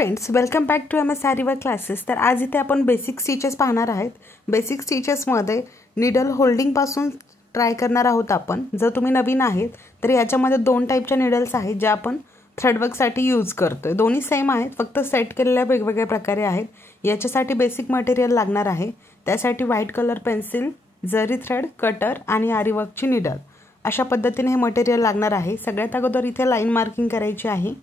Friends, welcome back to M S sari work classes. तर आज इथे आपण बेसिक स्टिचेस पाहणार आहेत। बेसिक स्टिचेसमध्ये निडल होल्डिंगपासून ट्राय करणार आहोत आपण। जर तुम्ही नवीन आहेत तर याच्यामध्ये दोन टाईपच्या निडल्स आहेत ज्या आपण थ्रेडवर्कसाठी यूज करतोय। दोन्ही सेम आहेत, फक्त सेट केलेल्या वेगवेगळ्या प्रकारे आहेत। याच्यासाठी बेसिक मटेरियल लागणार आहे। त्यासाठी व्हाईट कलर पेन्सिल, जरी थ्रेड, कटर आणि आरी वर्कची निडल अशा पद्धतीने हे मटेरियल लागणार आहे। सगळ्यात अगोदर इथे लाईन मार्किंग करायची आहे।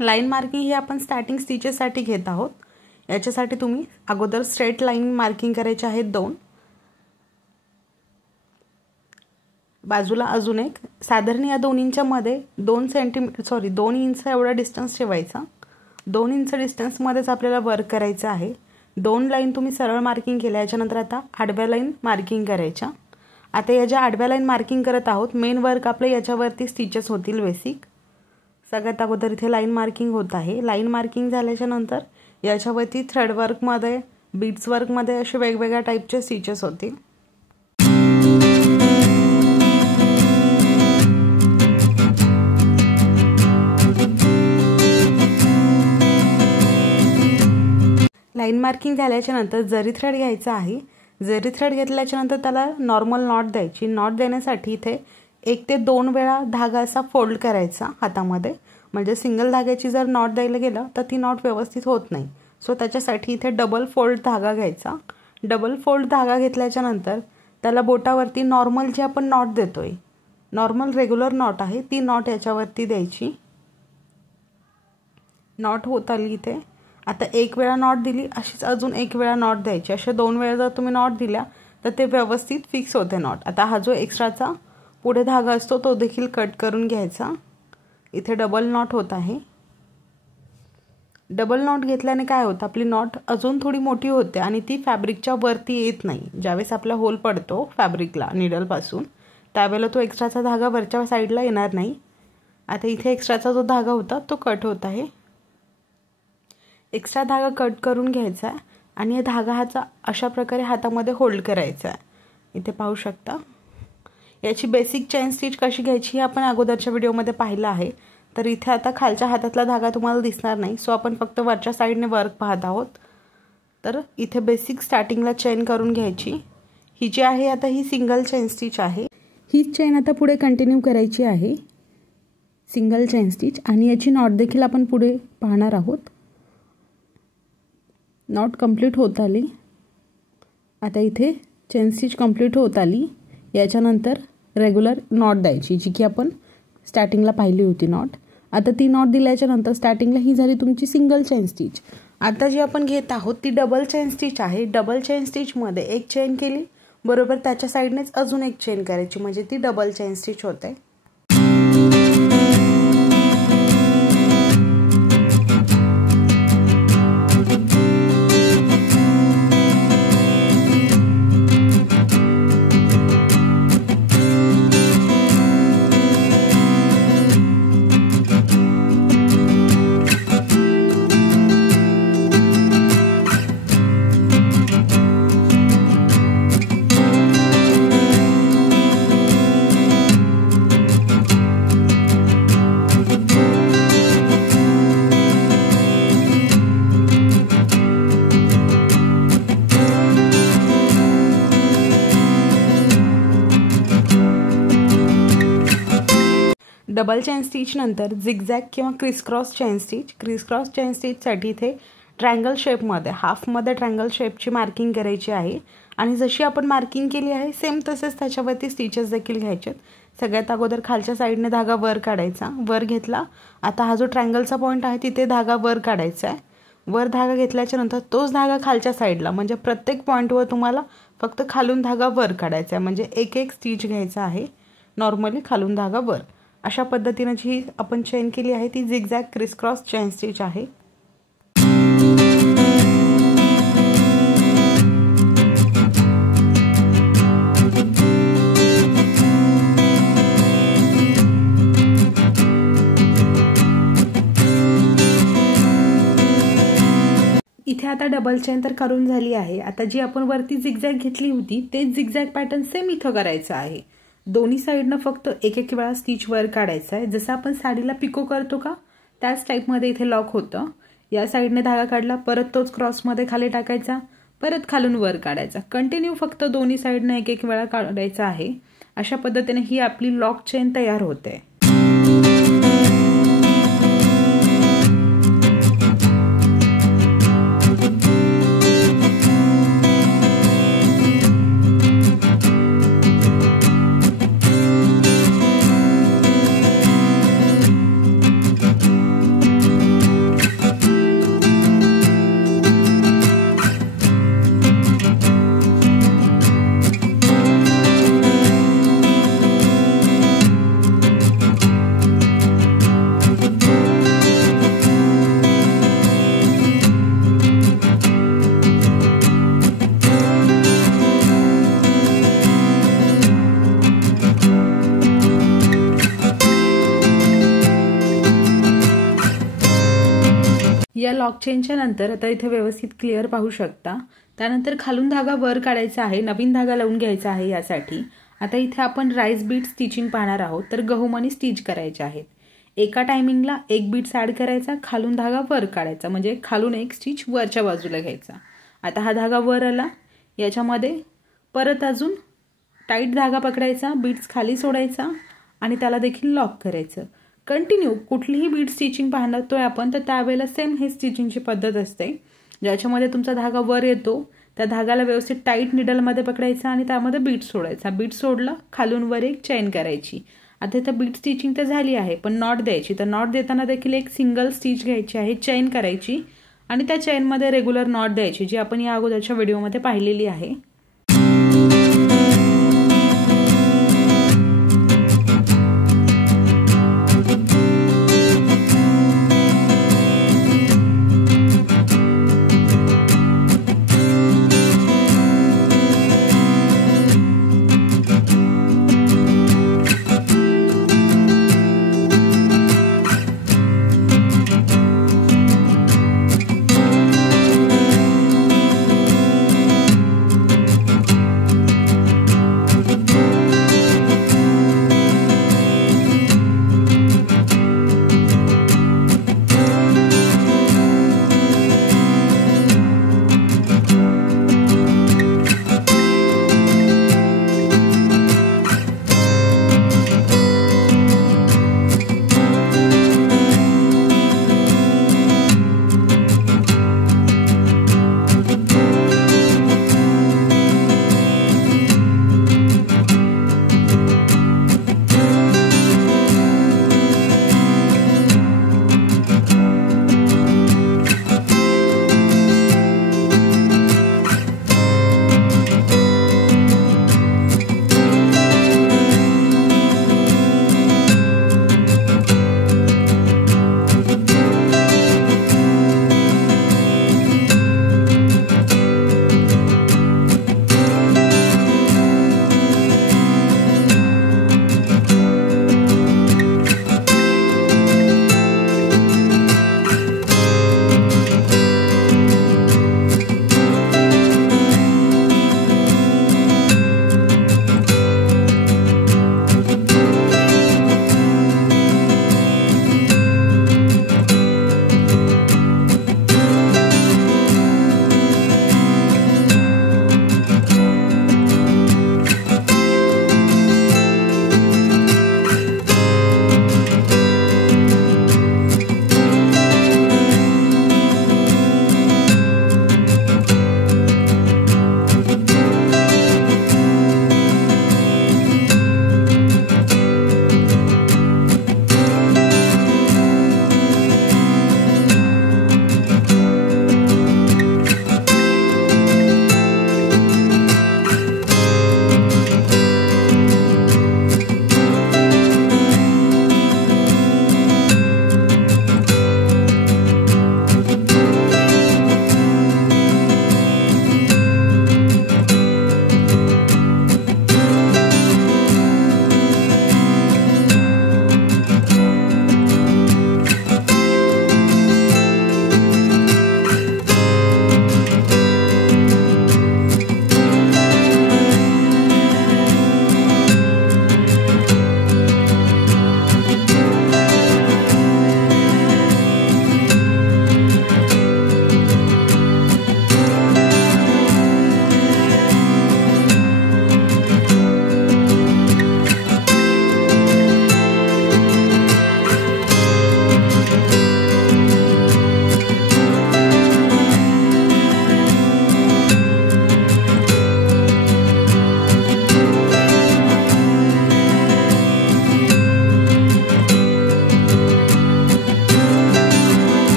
लाईन मार्किंग ही आपण स्टार्टिंग स्टिचेससाठी घेत आहोत। याच्यासाठी तुम्ही अगोदर स्ट्रेट लाईन मार्किंग करायचे आहेत दोन, बाजूला अजून एक, साधारण या 2 इंचामध्ये 2 इंच एवढा डिस्टन्स ठेवायचा। 2 इंच डिस्टन्स मध्येच आपल्याला वर्क करायचं आहे। 2 लाईन तुम्ही सरळ मार्किंग केल्या, याच्यानंतर आता आडव्या लाईन मार्किंग करायच्या। आता या ज्या आडव्या लाईन मार्किंग करत आहोत, मेन वर्क आपलं याच्यावरती स्टिचेस होतील बेसिक। सगळ्यात अगोदर इथे लाईन मार्किंग होत आहे। लाईन मार्किंग झाल्याच्या नंतर याच्यावरती थ्रेड वर्कमध्ये, बीड्स वर्कमध्ये असे वेगवेगळ्या टाईपचे स्टिचेस होतील। लाईन मार्किंग झाल्याच्या नंतर जरी थ्रेड घ्यायचा आहे। जरी थ्रेड घेतल्याच्या नंतर त्याला नॉर्मल नॉट द्यायची। नॉट देण्यासाठी इथे 1 ते 2 वेळा धागा असा फोल्ड करायचा हातामध्ये, म्हणजे सिंगल धाग्याची जर नॉट द्यायला गेलं तर ती नॉट व्यवस्थित होत नाही। सो त्याच्यासाठी इथे डबल फोल्ड धागा घ्यायचा। डबल फोल्ड धागा घेतल्याच्या नंतर त्याला बोटावरती नॉर्मल जी आपण नॉट देतोय, नॉर्मल रेग्युलर नॉट आहे ती नॉट याच्यावरती द्यायची। नॉट होत आली इथे। आता 1 वेळा नॉट दिली, अशीच अजून 1 वेळा नॉट द्यायची। अशा 2 वेळा जर तुम्ही नॉट दिल्या तर ते व्यवस्थित फिक्स होते नॉट। आता हा जो एक्स्ट्राचा पुढे धागा असतो तो देखील कट करून घ्यायचा। इथे डबल नॉट होत आहे। डबल नॉट घेतल्याने काय होतं, आपली नॉट अजून थोडी मोठी होते आणि ती फॅब्रिकच्या वरती येत नाही। ज्यावेळेस आपला होल पडतो फॅब्रिकला निडलपासून, त्यावेळेला तो एक्स्ट्राचा धागा वरच्या साईडला येणार नाही। आता इथे एक्स्ट्राचा जो धागा होता तो कट होत आहे। एक्स्ट्रा धागा कट करून घ्यायचा आहे आणि या धागा हाचा अशा प्रकारे हातामध्ये होल्ड करायचा आहे। इथे पाहू शकता। याची बेसिक चेन स्टिच कशी घ्यायची हे आपण अगोदरच्या व्हिडिओमध्ये पाहिलं आहे। तर इथे आता खालच्या हातातला धागा तुम्हाला दिसणार नाही, सो आपण फक्त वरच्या साईडने वर्क पाहत आहोत। तर इथे बेसिक स्टार्टिंगला चेन करून घ्यायची। ही जी आहे आता ही सिंगल चेन स्टिच आहे। ही चेन आता पुढे कंटिन्यू करायची आहे, सिंगल चेन स्टिच, आणि याची नॉट देखील आपण पुढे पाहणार आहोत। नॉट कंप्लीट होत आली। आता इथे चेन स्टिच कंप्लीट होत आली। याच्यानंतर रेग्युलर नॉट द्यायची, जी की आपण स्टार्टिंगला पाहिली होती नॉट। आता ती नॉट दिल्याच्या नंतर स्टार्टिंगला ही झाली तुमची सिंगल चेन स्टिच। आता जी आपण घेत आहोत ती डबल चेन स्टिच आहे। डबल चेन स्टिचमध्ये 1 चेन केली, बरोबर त्याच्या साईडनेच अजून 1 चेन करायची, म्हणजे ती डबल चेन स्टिच होते। डबल चेन स्टिच नंतर झिगझॅग किंवा crisscross chain stitch. Crisscross chain स्टिचसाठी इथे ट्रायंगल शेपमध्ये, हाफमध्ये ट्रायंगल शेपची मार्किंग करायची आहे। आणि जशी आपण मार्किंग केली आहे सेम तसेच त्याच्यावरती स्टिचेस देखील घ्यायचे। सगळ्यात अगोदर खालच्या साईडने धागा वर काढायचा, वर घेतला। आता हा जो ट्रायंगलचा पॉईंट आहे तिथे धागा वर काढायचा आहे। वर धागा घेतल्याच्या नंतर तोच धागा खालच्या साईडला, म्हणजे प्रत्येक पॉईंटवर तुम्हाला फक्त खालून धागा वर काढायचा आहे, म्हणजे 1 स्टिच घ्यायचा आहे नॉर्मली खालून धागा वर। अशा पद्धतीने जी आपण चेन केली आहे ती झिगझॅग क्रिसक्रॉस चेन स्टिच आहे। इथे आता डबल चेन तर करून झाली आहे। आता जी आपण वरती झिगझॅग घेतली होती ते झिगझॅग पॅटर्न सेम इथं करायचं आहे। दोन्ही साइडनं फक्त एक एक वेळा स्टिच वर काढायचा आहे। जसं आपण साडीला पिको करतो का त्याच टाइप मध्ये इथे लॉक होतं। या साईडने धागा काढला, परत तोच क्रॉसमध्ये खाली टाकायचा, परत खालून वर काढायचा. कंटिन्यू फक्त दोन्ही साईडने एक एक वेळा काढायचा आहे. अशा पद्धतीने ही आपली लॉक चेन तयार होते. या लॉक चेनच्या नंतर आता इथे व्यवस्थित क्लिअर पाहू शकता. त्यानंतर खालून धागा वर काढायचा आहे, नवीन धागा लावून घ्यायचा आहे. यासाठी आता इथे आपण राईस बीट स्टिचिंग पाहणार आहोत. तर गहूमणी स्टिच करायचे आहेत. एका टायमिंगला एक बीट्स ॲड करायचा, खालून धागा वर काढायचा, म्हणजे खालून एक स्टिच वरच्या बाजूला घ्यायचा. आता हा धागा वर आला, याच्यामध्ये परत अजून टाईट धागा पकडायचा, बीट्स खाली सोडायचा आणि त्याला देखील लॉक करायचं. कंटिन्यू कुठलीही बीट स्टिचिंग पाहतोय आपण, तर त्यावेळेला सेम हे स्टिचिंगची पद्धत असते. ज्याच्यामध्ये तुमचा धागा वर येतो, त्या धागाला व्यवस्थित टाईट निडलमध्ये पकडायचा आणि त्यामध्ये बीट सोडायचा. बीट सोडला, खालून वर एक चेन करायची. आता इथं बीट स्टिचिंग तर झाली आहे, पण नॉट द्यायची. तर नॉट देताना देखील एक सिंगल स्टिच घ्यायची आहे, चेन करायची आणि त्या चेनमध्ये रेग्युलर नॉट द्यायची, जी आपण या अगोदरच्या व्हिडिओमध्ये पाहिलेली आहे.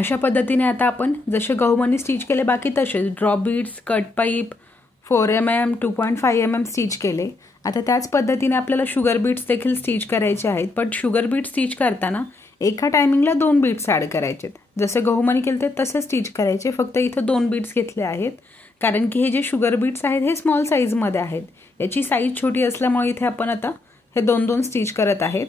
अशा पद्धतीने आता आपण जसे गहूमणी स्टिच केले बाकी तसेच drop beads, cut pipe, 4 mm, 2.5 mm stitch केले. आता त्याच पद्धतीने आपल्याला शुगर बीड्स देखील स्टिच करायचे आहेत. पण शुगर बीड्स स्टिच करताना एका टायमिंगला 2 बीड्स ॲड करायचे. जसे गहूमणी केले तसे स्टिच करायचे, फक्त इथं 2 बीड्स घेतले आहेत. कारण की हे जे शुगर बीड्स आहेत हे स्मॉल साईजमध्ये आहेत. याची साईज छोटी असल्यामुळे इथे आपण आता हे 2-2 स्टिच करत आहेत.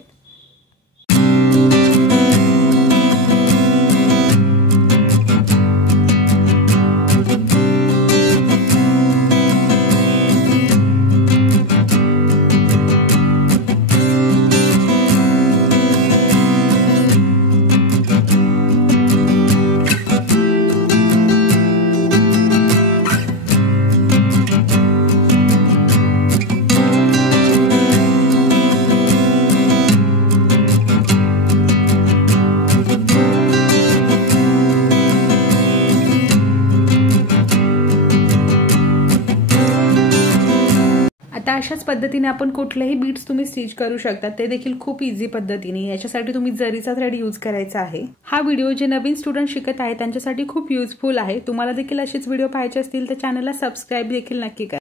आता अशाच पद्धतीने आपण कुठलेही बीड्स तुम्ही स्टिच करू शकता, ते देखील खूप इझी पद्धतीने. याच्यासाठी तुम्ही जरीचा थ्रेड यूज करायचा आहे. हा व्हिडिओ जे नवीन स्टुडंट शिकत आहेत त्यांच्यासाठी खूप युजफुल आहे. तुम्हाला देखील असेच व्हिडिओ पाहायचे असतील तर चॅनलला सबस्क्राईब देखील नक्की करा.